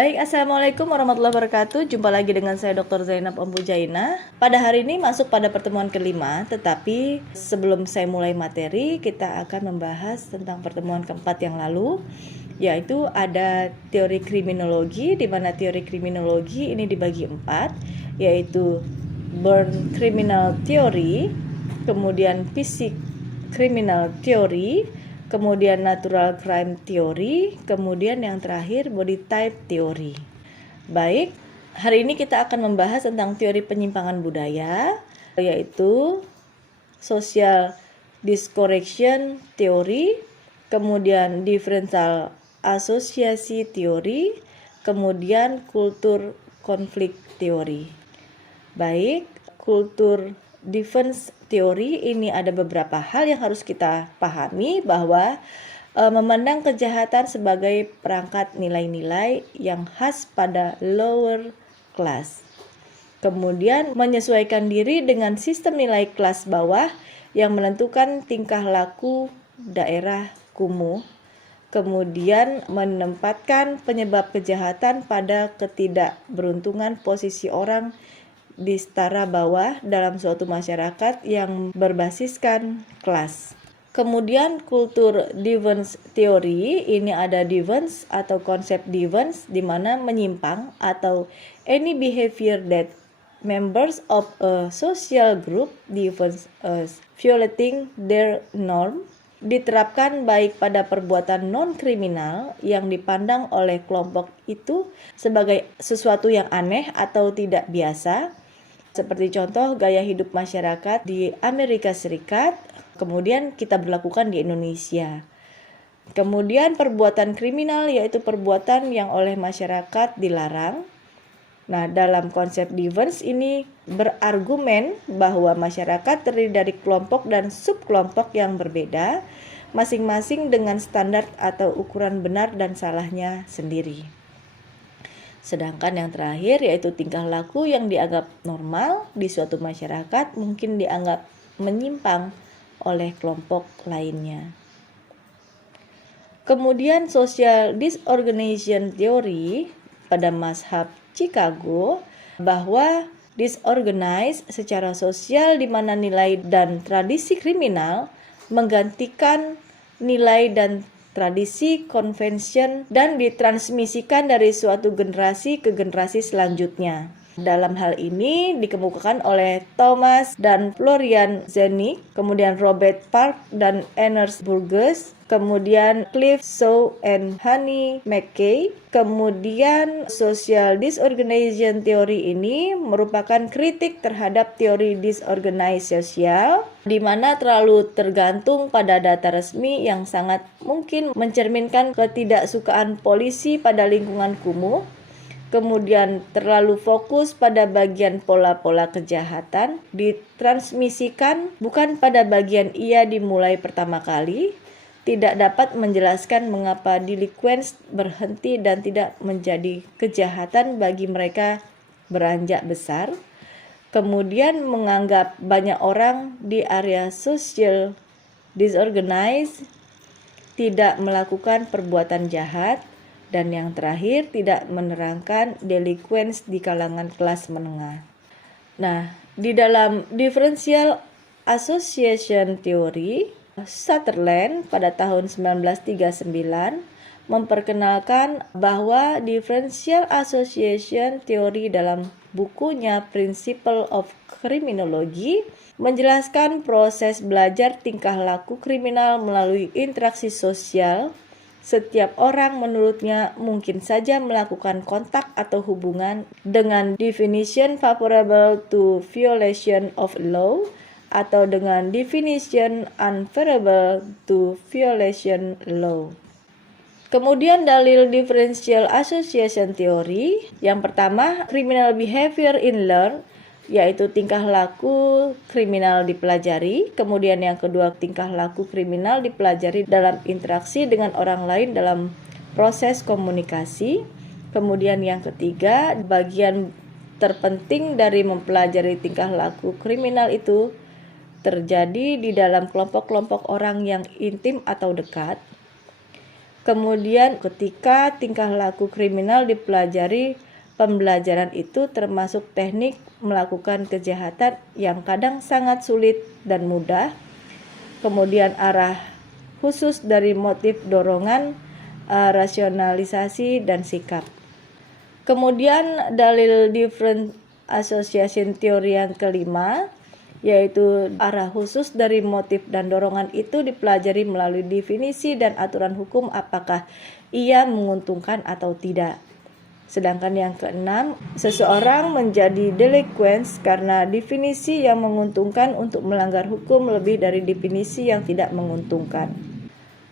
Baik, Assalamualaikum warahmatullahi wabarakatuh. Jumpa lagi dengan saya Dr. Zainab Ombujaina. Pada hari ini masuk pada pertemuan kelima, tetapi sebelum saya mulai materi, kita akan membahas tentang pertemuan keempat yang lalu, yaitu ada teori kriminologi, di mana teori kriminologi ini dibagi empat, yaitu Burn Criminal Theory, kemudian Physics Criminal Theory, kemudian Natural Crime Theory, kemudian yang terakhir Body Type Theory. Baik, hari ini kita akan membahas tentang teori penyimpangan budaya, yaitu Social Discorrection Theory, kemudian Differential Asosiasi Theory, kemudian Kultur Konflik Theory. Baik, kultur defense teori ini ada beberapa hal yang harus kita pahami, bahwa memandang kejahatan sebagai perangkat nilai-nilai yang khas pada lower class. Kemudian menyesuaikan diri dengan sistem nilai kelas bawah yang menentukan tingkah laku daerah kumuh. Kemudian menempatkan penyebab kejahatan pada ketidakberuntungan posisi orang di setara bawah dalam suatu masyarakat yang berbasiskan kelas. Kemudian kultur deviance theory, ini ada deviance atau konsep deviance di mana menyimpang atau any behavior that members of a social group deviance as violating their norm, diterapkan baik pada perbuatan non-kriminal yang dipandang oleh kelompok itu sebagai sesuatu yang aneh atau tidak biasa, seperti contoh gaya hidup masyarakat di Amerika Serikat, kemudian kita berlakukan di Indonesia. Kemudian perbuatan kriminal, yaitu perbuatan yang oleh masyarakat dilarang. Nah, dalam konsep deviance ini berargumen bahwa masyarakat terdiri dari kelompok dan subkelompok yang berbeda, masing-masing dengan standar atau ukuran benar dan salahnya sendiri. Sedangkan yang terakhir yaitu tingkah laku yang dianggap normal di suatu masyarakat mungkin dianggap menyimpang oleh kelompok lainnya. Kemudian social disorganization theory pada mazhab Chicago, bahwa disorganize secara sosial di mana nilai dan tradisi kriminal menggantikan nilai dan tradisi convention dan ditransmisikan dari suatu generasi ke generasi selanjutnya. Dalam hal ini dikemukakan oleh Thomas dan Florian Zenik, kemudian Robert Park dan Ernest Burgess, kemudian Cliff Shaw and Honey McKay. Kemudian social disorganization theory ini merupakan kritik terhadap teori disorganized sosial, di mana terlalu tergantung pada data resmi yang sangat mungkin mencerminkan ketidaksukaan polisi pada lingkungan kumuh. Kemudian terlalu fokus pada bagian pola-pola kejahatan, ditransmisikan bukan pada bagian ia dimulai pertama kali, tidak dapat menjelaskan mengapa delinquents berhenti dan tidak menjadi kejahatan bagi mereka beranjak besar. Kemudian menganggap banyak orang di area social disorganized tidak melakukan perbuatan jahat. Dan yang terakhir, tidak menerangkan delinquents di kalangan kelas menengah. Nah, di dalam differential association theory, Sutherland pada tahun 1939 memperkenalkan bahwa differential association theory dalam bukunya Principle of Criminology menjelaskan proses belajar tingkah laku kriminal melalui interaksi sosial. Setiap orang menurutnya mungkin saja melakukan kontak atau hubungan dengan definition favorable to violation of law atau dengan definition unfavorable to violation law. Kemudian dalil differential association theory, yang pertama criminal behavior in learn, yaitu tingkah laku kriminal dipelajari. Kemudian yang kedua, tingkah laku kriminal dipelajari dalam interaksi dengan orang lain dalam proses komunikasi. Kemudian yang ketiga, bagian terpenting dari mempelajari tingkah laku kriminal itu terjadi di dalam kelompok-kelompok orang yang intim atau dekat. Kemudian ketika tingkah laku kriminal dipelajari, pembelajaran itu termasuk teknik melakukan kejahatan yang kadang sangat sulit dan mudah. Kemudian arah khusus dari motif dorongan, rasionalisasi, dan sikap. Kemudian dalil different association theory yang kelima, yaitu arah khusus dari motif dan dorongan itu dipelajari melalui definisi dan aturan hukum apakah ia menguntungkan atau tidak. Sedangkan yang keenam, seseorang menjadi delinquents karena definisi yang menguntungkan untuk melanggar hukum lebih dari definisi yang tidak menguntungkan.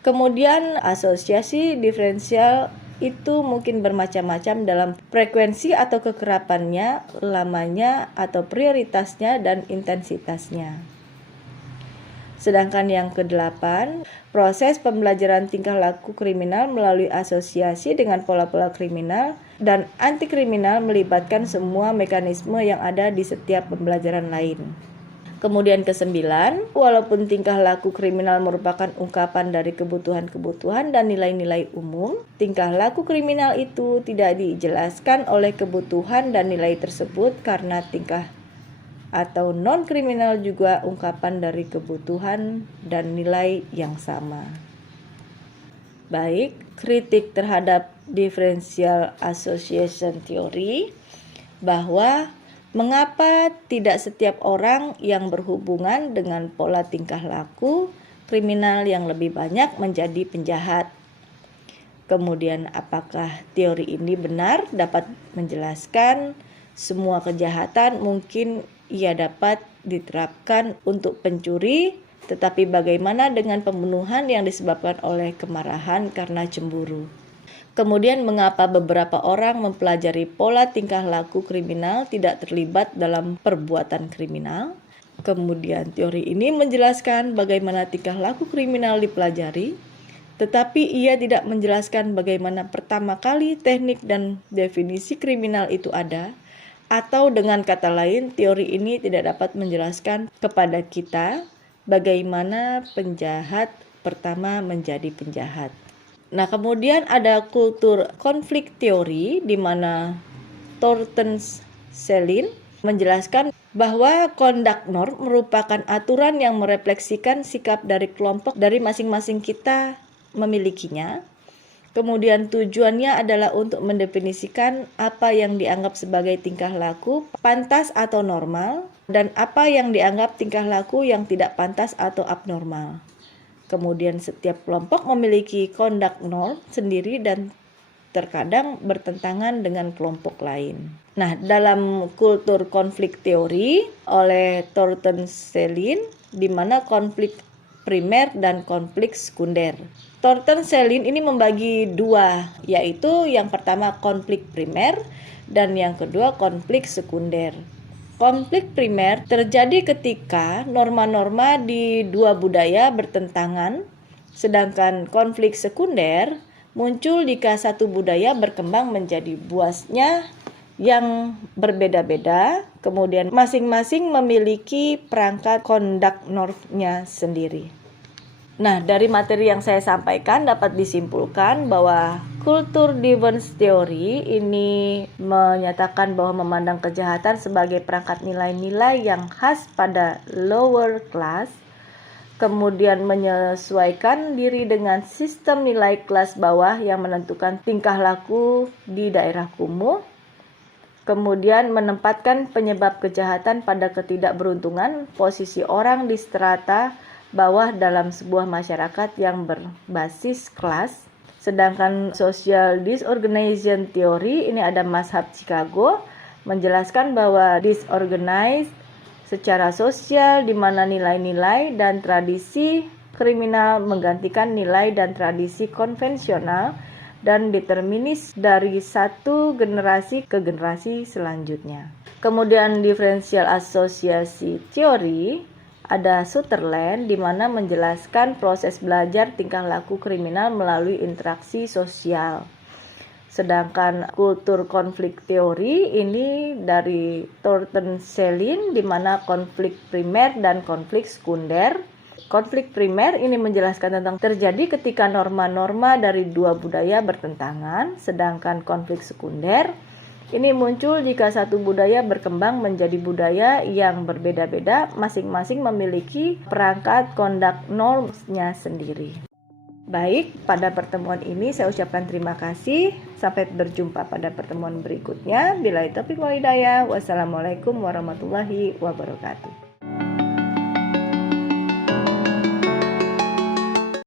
Kemudian asosiasi diferensial itu mungkin bermacam-macam dalam frekuensi atau kekerapannya, lamanya atau prioritasnya, dan intensitasnya. Sedangkan yang kedelapan, proses pembelajaran tingkah laku kriminal melalui asosiasi dengan pola-pola kriminal dan anti kriminal melibatkan semua mekanisme yang ada di setiap pembelajaran lain. Kemudian kesembilan, walaupun tingkah laku kriminal merupakan ungkapan dari kebutuhan-kebutuhan dan nilai-nilai umum, tingkah laku kriminal itu tidak dijelaskan oleh kebutuhan dan nilai tersebut karena tingkah atau non-kriminal juga ungkapan dari kebutuhan dan nilai yang sama. Baik, kritik terhadap differential association theory bahwa mengapa tidak setiap orang yang berhubungan dengan pola tingkah laku kriminal yang lebih banyak menjadi penjahat? Kemudian apakah teori ini benar dapat menjelaskan semua kejahatan mungkin ia dapat diterapkan untuk pencuri, tetapi bagaimana dengan pembunuhan yang disebabkan oleh kemarahan karena cemburu? Kemudian mengapa beberapa orang mempelajari pola tingkah laku kriminal tidak terlibat dalam perbuatan kriminal? Kemudian teori ini menjelaskan bagaimana tingkah laku kriminal dipelajari, tetapi ia tidak menjelaskan bagaimana pertama kali teknik dan definisi kriminal itu ada, atau dengan kata lain teori ini tidak dapat menjelaskan kepada kita bagaimana penjahat pertama menjadi penjahat. Nah, kemudian ada kultur konflik teori di mana Thornton Selin menjelaskan bahwa conduct norm merupakan aturan yang merefleksikan sikap dari kelompok dari masing-masing kita memilikinya. Kemudian tujuannya adalah untuk mendefinisikan apa yang dianggap sebagai tingkah laku pantas atau normal dan apa yang dianggap tingkah laku yang tidak pantas atau abnormal. Kemudian setiap kelompok memiliki conduct norm sendiri dan terkadang bertentangan dengan kelompok lain. Nah, dalam kultur konflik teori oleh Thornton Selin, di mana konflik primer dan konflik sekunder. Thornton Selin ini membagi dua, yaitu yang pertama konflik primer dan yang kedua konflik sekunder. Konflik primer terjadi ketika norma-norma di dua budaya bertentangan, sedangkan konflik sekunder muncul jika satu budaya berkembang menjadi buasnya yang berbeda-beda, kemudian masing-masing memiliki perangkat conduct norm-nya sendiri. Nah, dari materi yang saya sampaikan dapat disimpulkan bahwa kultur difference theory ini menyatakan bahwa memandang kejahatan sebagai perangkat nilai-nilai yang khas pada lower class, kemudian menyesuaikan diri dengan sistem nilai kelas bawah yang menentukan tingkah laku di daerah kumuh, kemudian menempatkan penyebab kejahatan pada ketidakberuntungan posisi orang di strata bawah dalam sebuah masyarakat yang berbasis kelas. Sedangkan social disorganization theory ini ada mazhab Chicago menjelaskan bahwa disorganized secara sosial di mana nilai-nilai dan tradisi kriminal menggantikan nilai dan tradisi konvensional dan determinis dari satu generasi ke generasi selanjutnya. Kemudian differential associasi teori ada Sutherland di mana menjelaskan proses belajar tingkah laku kriminal melalui interaksi sosial. Sedangkan kultur konflik teori ini dari Thornton Selin di mana konflik primer dan konflik sekunder. Konflik primer ini menjelaskan tentang terjadi ketika norma-norma dari dua budaya bertentangan, sedangkan konflik sekunder ini muncul jika satu budaya berkembang menjadi budaya yang berbeda-beda, masing-masing memiliki perangkat conduct normsnya sendiri. Baik, pada pertemuan ini saya ucapkan terima kasih. Sampai berjumpa pada pertemuan berikutnya. Billahi taufiq wal hidayah. Wassalamualaikum warahmatullahi wabarakatuh.